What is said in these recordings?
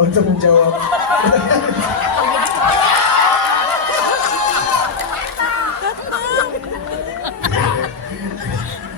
untuk menjawab.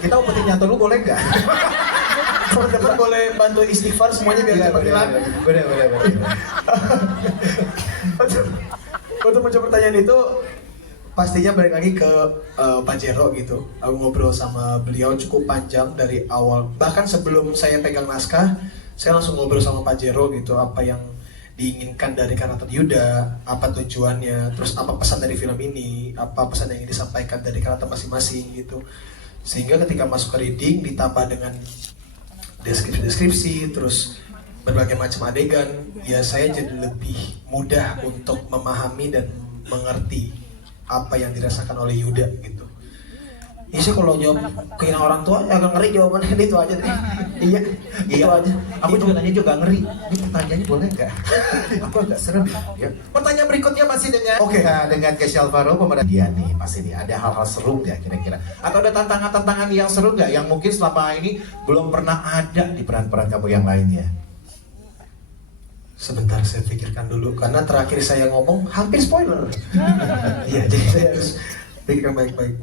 Kita umpetin nyatu lu boleh nggak? Teman-teman boleh bantu istighfar semuanya biar cepat hilang. Boleh. Untuk menjawab pertanyaan itu pastinya balik lagi ke Pak Jero gitu. Aku ngobrol sama beliau cukup panjang dari awal. Bahkan sebelum saya pegang naskah, saya langsung ngobrol sama Pak Jero gitu. Apa yang diinginkan dari karakter Yuda, apa tujuannya, terus apa pesan dari film ini, apa pesan yang ingin disampaikan dari karakter masing-masing gitu. Sehingga ketika masuk ke reading ditambah dengan deskripsi, terus berbagai macam adegan, ya saya jadi lebih mudah untuk memahami dan mengerti apa yang dirasakan oleh Yuda gitu. Ya sih kalau jawab kehilangan orang tua agak ngeri jawabannya itu aja deh. Iya, itu aja. Aku juga nanya juga ngeri. Ini pertanyaannya boleh nggak? Aku agak serem ya. Pertanyaan berikutnya masih dengan dengan Kesha Alvaro pemeran dia nih. Pasti nih ada hal-hal seru nggak kira-kira? Atau ada tantangan-tantangan yang seru nggak yang mungkin selama ini belum pernah ada di peran-peran kamu yang lainnya? Sebentar saya pikirkan dulu karena terakhir saya ngomong hampir spoiler. Iya, jadi saya harus pikirkan baik-baik.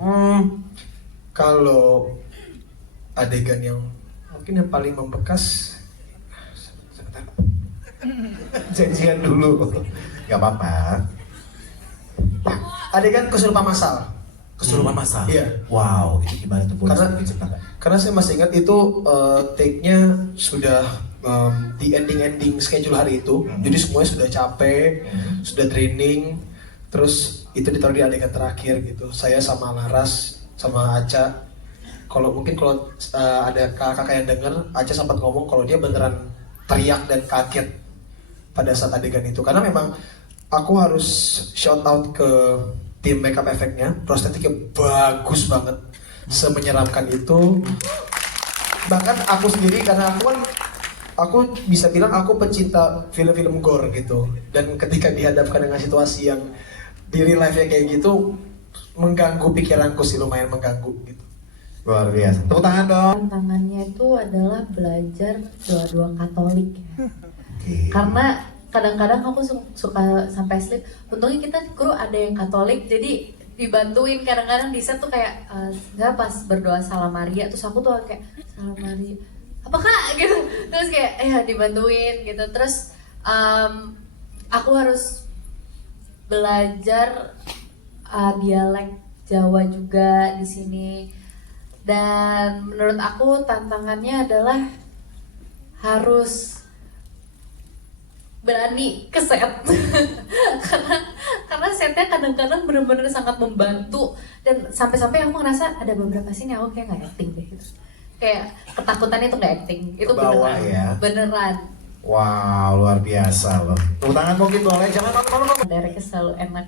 Kalau adegan yang mungkin yang paling membekas, sebentar. Janjian dulu. Gak apa-apa. Adegan kesurupan masal. Kesurupan masal. Iya. Wow, itu gimana tuh? Boleh Karena sedikit cerita nggak? karena saya masih ingat itu take-nya sudah di ending schedule hari itu. Jadi semuanya sudah capek, sudah training, terus itu ditaruh di adegan terakhir gitu. Saya sama Laras sama Aca, kalau ada kakak yang denger, Aca sempat ngomong kalau dia beneran teriak dan kaget pada saat adegan itu. Karena memang aku harus shout out ke tim makeup efeknya, prostetiknya bagus banget, semenyeramkan itu. Bahkan aku sendiri, karena aku bisa bilang aku pecinta film-film gore gitu, dan ketika dihadapkan dengan situasi yang di real life-nya kayak gitu, mengganggu pikiranku sih, lumayan mengganggu gitu. Luar biasa. Tepuk tangan dong. Tantangannya itu adalah belajar doa-doa Katolik ya. Oke. Karena kadang-kadang aku suka sampai slip. Untungnya kita di kru ada yang Katolik, jadi dibantuin kadang-kadang di set tuh kayak nggak pas berdoa Salam Maria, terus aku tuh kayak Salam Maria apa kak gitu, terus kayak ya dibantuin gitu. Terus aku harus belajar dialek Jawa juga di sini, dan menurut aku tantangannya adalah harus berani ke set karena setnya kadang-kadang benar-benar sangat membantu, dan sampai-sampai aku ngerasa ada beberapa scene yang aku kayak nggak acting deh gitu, kayak ketakutan itu nggak acting, itu Kebawa beneran ya. beneran. Wow, luar biasa loh. Tepuk tangan mungkin boleh, jangan malu-malu. Dereknya selalu enak.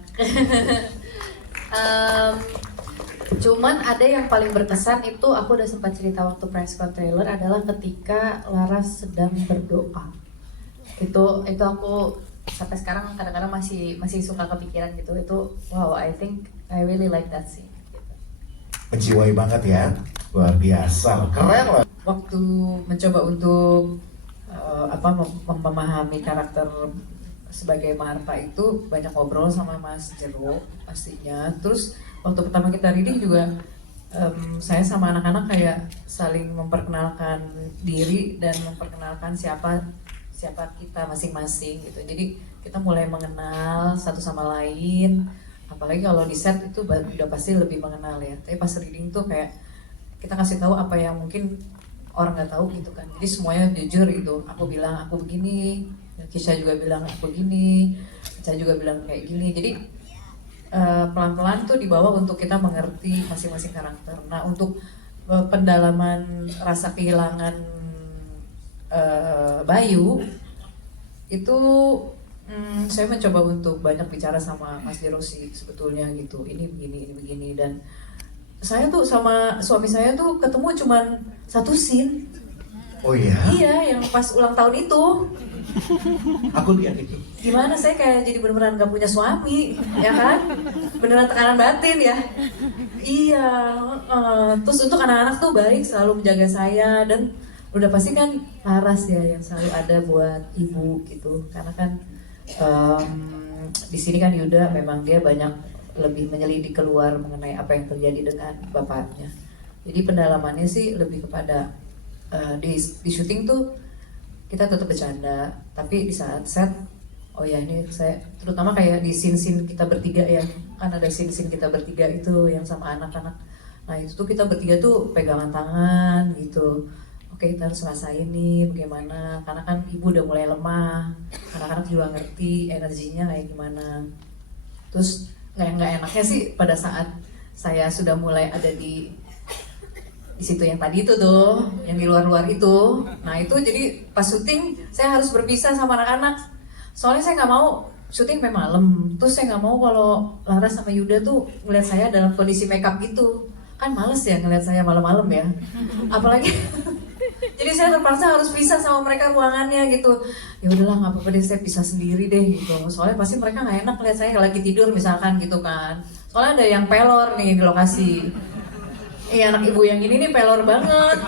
Cuman ada yang paling berkesan itu aku udah sempat cerita waktu press con trailer adalah ketika Laras sedang berdoa. Itu aku sampai sekarang kadang-kadang masih suka kepikiran gitu. Itu wow, I think I really like that scene. Menjiwai banget ya. Luar biasa. Keren loh. Waktu mencoba untuk memahami karakter sebagai Marta itu banyak ngobrol sama Mas Jero pastinya. Terus waktu pertama kita reading juga saya sama anak-anak kayak saling memperkenalkan diri dan memperkenalkan siapa kita masing-masing gitu. Jadi kita mulai mengenal satu sama lain. Apalagi kalau di set itu udah pasti lebih mengenal ya. Tapi pas reading tuh kayak kita kasih tahu apa yang mungkin orang nggak tahu gitu kan. Jadi semuanya jujur gitu. Aku bilang aku begini, Kesha juga bilang aku begini, Kesha juga bilang kayak gini. Jadi pelan-pelan tuh dibawa untuk kita mengerti masing-masing karakter. Nah untuk pendalaman rasa kehilangan Bayu itu saya mencoba untuk banyak bicara sama Mas Jerosi sebetulnya gitu. Ini begini dan saya tuh sama suami saya tuh ketemu cuman satu scene. Oh iya? Iya, yang pas ulang tahun itu. Aku lihat itu. Gimana saya kayak jadi beneran gak punya suami, ya kan? Beneran tekanan batin ya. Iya, terus untuk anak-anak tuh baik, selalu menjaga saya dan udah pasti kan Laras ya yang selalu ada buat ibu gitu, karena kan di sini kan Yuda memang dia banyak lebih menyelidik keluar mengenai apa yang terjadi dengan bapaknya. Jadi pendalamannya sih lebih kepada di syuting tuh kita tetap bercanda, tapi di saat set, oh ya ini saya terutama kayak di scene kita bertiga ya, kan ada scene kita bertiga itu yang sama anak-anak. Nah itu tuh kita bertiga tuh pegangan tangan gitu. Oke, kita harus rasain nih bagaimana, karena kan ibu udah mulai lemah, anak-anak juga ngerti energinya kayak gimana. Terus nggak enaknya sih pada saat saya sudah mulai ada di situ yang tadi itu tuh, yang di luar-luar itu. Nah itu jadi pas syuting saya harus berpisah sama anak-anak. Soalnya saya nggak mau syuting sampai malam. Terus saya nggak mau kalau Laras sama Yuda tuh ngeliat saya dalam kondisi makeup gitu. Kan males ya ngeliat saya malam-malam ya. Apalagi jadi saya terpaksa harus pisah sama mereka ruangannya gitu. Ya udahlah nggak apa-apa deh, saya pisah sendiri deh gitu. Soalnya pasti mereka nggak enak lihat saya lagi tidur misalkan gitu kan. Soalnya ada yang pelor nih di lokasi. Iya, anak ibu yang ini nih pelor banget.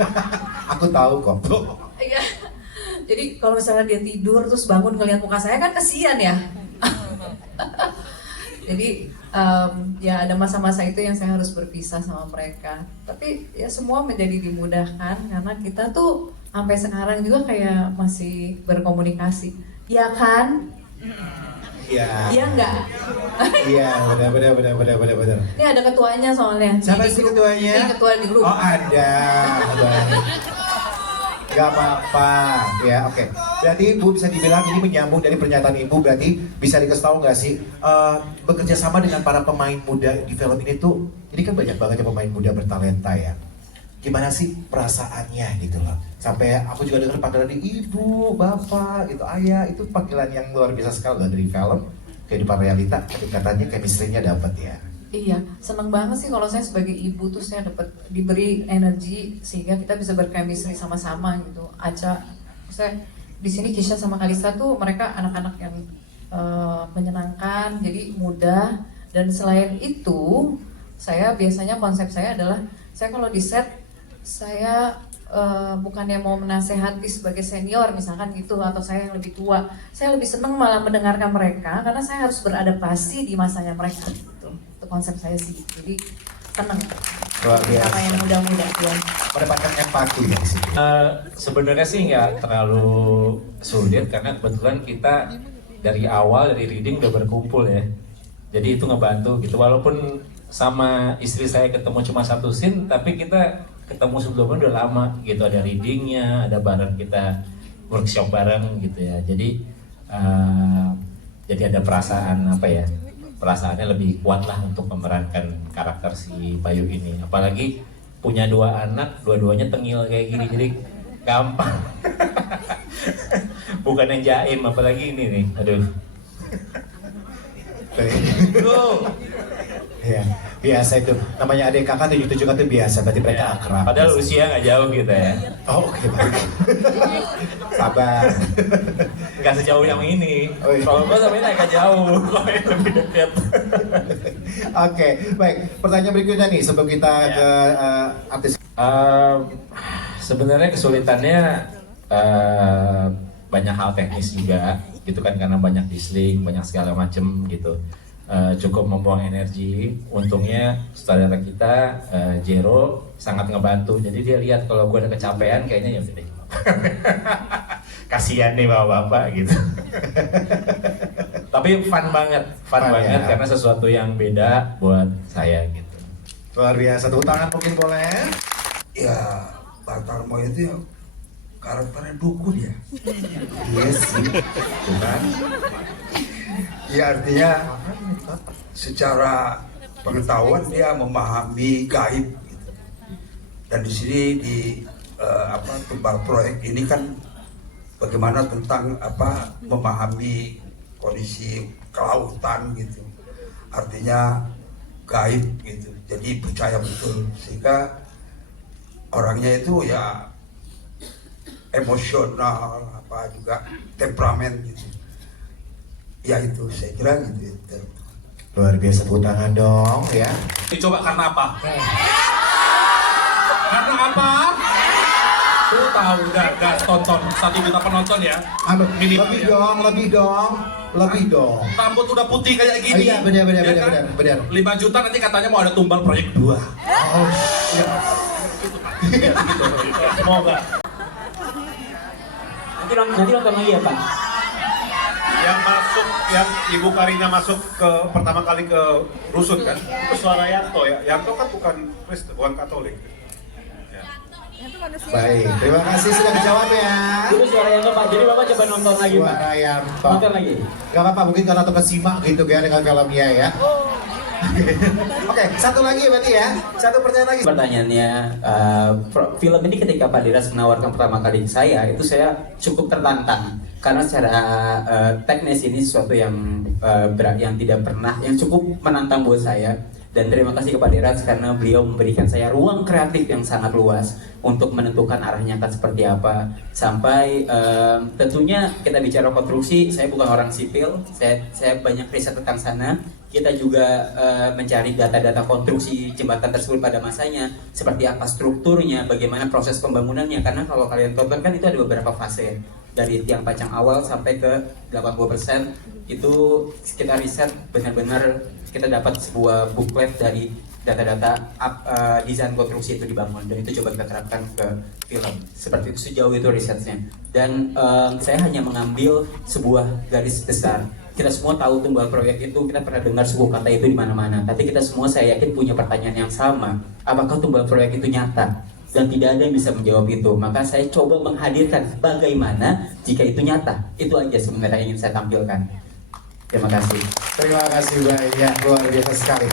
Aku tahu kok. Iya. Jadi kalau misalnya dia tidur terus bangun ngelihat muka saya kan kesian ya. Jadi ya ada masa-masa itu yang saya harus berpisah sama mereka. Tapi ya semua menjadi dimudahkan karena kita tuh sampai sekarang juga kayak masih berkomunikasi. Ya kan? Iya. Iya enggak? Iya, benar. Ini ada ketuanya soalnya. Siapa Di sih grup. ketuanya? Ini ketua di grup. Oh ada. Gak apa-apa, ya oke. Berarti Ibu bisa dibilang ini menyambung dari pernyataan Ibu, berarti bisa dikasih tahu nggak sih bekerja sama dengan para pemain muda di film ini tuh, ini kan banyak banget ya pemain muda bertalenta ya. Gimana sih perasaannya gitu loh? Sampai aku juga dengar panggilan ibu, bapak, gitu, ayah, itu panggilan yang luar biasa sekali loh dari film kehidupan realita. Katanya chemistry-nya dapat ya. Iya, seneng banget sih kalau saya sebagai ibu tuh saya dapat diberi energi sehingga kita bisa berchemistry sama-sama gitu. Aca, saya di sini Kisha sama Kalista tuh mereka anak-anak yang menyenangkan, jadi mudah. Dan selain itu, saya biasanya konsep saya adalah saya kalau di set saya bukannya mau menasehati sebagai senior misalkan gitu atau saya yang lebih tua, saya lebih seneng malah mendengarkan mereka karena saya harus beradaptasi di masanya mereka gitu. Itu konsep saya sih, jadi seneng Luar biasa. sama yang muda-muda ya. Mendapatkan empati dari situ. Sebenarnya sih nggak terlalu sulit karena kebetulan kita dari awal dari reading udah berkumpul ya, jadi itu ngebantu gitu. Walaupun sama istri saya ketemu cuma satu scene, tapi kita ketemu sebelumnya udah lama gitu, ada readingnya, ada bareng kita workshop bareng gitu ya. Jadi ada perasaan apa ya? Perasaannya lebih kuat lah untuk memerankan karakter si Bayu ini. Apalagi punya dua anak, dua-duanya tengil kayak gini, jadi gampang. Bukan yang jaim, apalagi ini nih, aduh. Tuh. Ya, biasa itu. Namanya adik kakak 77 kan itu biasa, berarti mereka akrab. Padahal usia nggak jauh gitu ya. Oh, oke, baik. Sabar. Nggak sejauh yang ini. Oh, iya. Kalau gue sama ini agak jauh, kalau yang lebih dekat. Oke, baik. Pertanyaan berikutnya nih sebelum kita ke artis. Sebenarnya kesulitannya banyak hal teknis juga, gitu kan, karena banyak disling, banyak segala macem gitu. Cukup membuang energi. Untungnya saudara kita Jero sangat ngebantu, jadi dia lihat kalau gue ada kecapean kayaknya ya udah deh. Kasihan nih bapak-bapak gitu. Tapi fun banget Ya. karena sesuatu yang beda buat saya gitu. Luar biasa. Tepuk tangan mungkin boleh. Ya, Pak Tarmo itu ya karakternya dukun ya. Iya sih. Tuh kan. Ya artinya secara pengetahuan dia memahami gaib gitu. Dan di sini di Tumbal proyek ini kan bagaimana tentang memahami kondisi kelautan gitu. Artinya gaib gitu. Jadi percaya betul sehingga orangnya itu ya emosional juga temperamen gitu. Ya itu saya kira gitu. Luar biasa, tepuk tangan dong ya. Dicoba karena apa? Karena apa? Tuh tahu, udah tonton 1 juta penonton ya. Minimal Lebih ya. dong, lebih dong. Rambut udah putih kayak gini. Iya, benar. Ya kan? 5 juta nanti katanya mau ada tumbal proyek 2. Oh, iya. Semoga. Nanti nonton lagi ya Pak? Yang Ibu Karina masuk ke pertama kali ke Rusun kan, itu suara Yanto ya. Yanto kan bukan Kristen, bukan Katolik. Ya. Baik, terima kasih sudah dijawab ya. Itu suara yang Pak, jadi Bapak coba nonton lagi Pak. Suara yang Nonton lagi. Gak apa-apa, mungkin karena tukang simak gitu ya dengan filmnya ya. Oke, satu lagi berarti ya. Satu pertanyaan lagi. Pertanyaannya, film ini ketika Pak Diras menawarkan pertama kali ke saya, itu saya cukup tertantang. Karena secara teknis ini sesuatu yang berat, yang tidak pernah, yang cukup menantang buat saya. Dan terima kasih kepada Diras karena beliau memberikan saya ruang kreatif yang sangat luas untuk menentukan arahnya akan seperti apa. Sampai tentunya kita bicara konstruksi, saya bukan orang sipil, saya banyak riset tentang sana. Kita juga mencari data-data konstruksi jembatan tersebut pada masanya, seperti apa strukturnya, bagaimana proses pembangunannya. Karena kalau kalian tonton kan itu ada beberapa fase, dari tiang pancang awal sampai ke 80%. Itu kita riset benar-benar, kita dapat sebuah booklet dari data-data desain konstruksi itu dibangun, dan itu coba kita terapkan ke film. Seperti itu, sejauh itu risetnya. Dan saya hanya mengambil sebuah garis besar. Kita semua tahu tumbal proyek itu, kita pernah dengar sebuah kata itu di mana-mana. Tapi kita semua, saya yakin, punya pertanyaan yang sama. Apakah tumbal proyek itu nyata? Dan tidak ada yang bisa menjawab itu. Maka saya coba menghadirkan bagaimana jika itu nyata. Itu aja sebenarnya yang ingin saya tampilkan. Terima kasih. Terima kasih banyak, luar biasa sekali.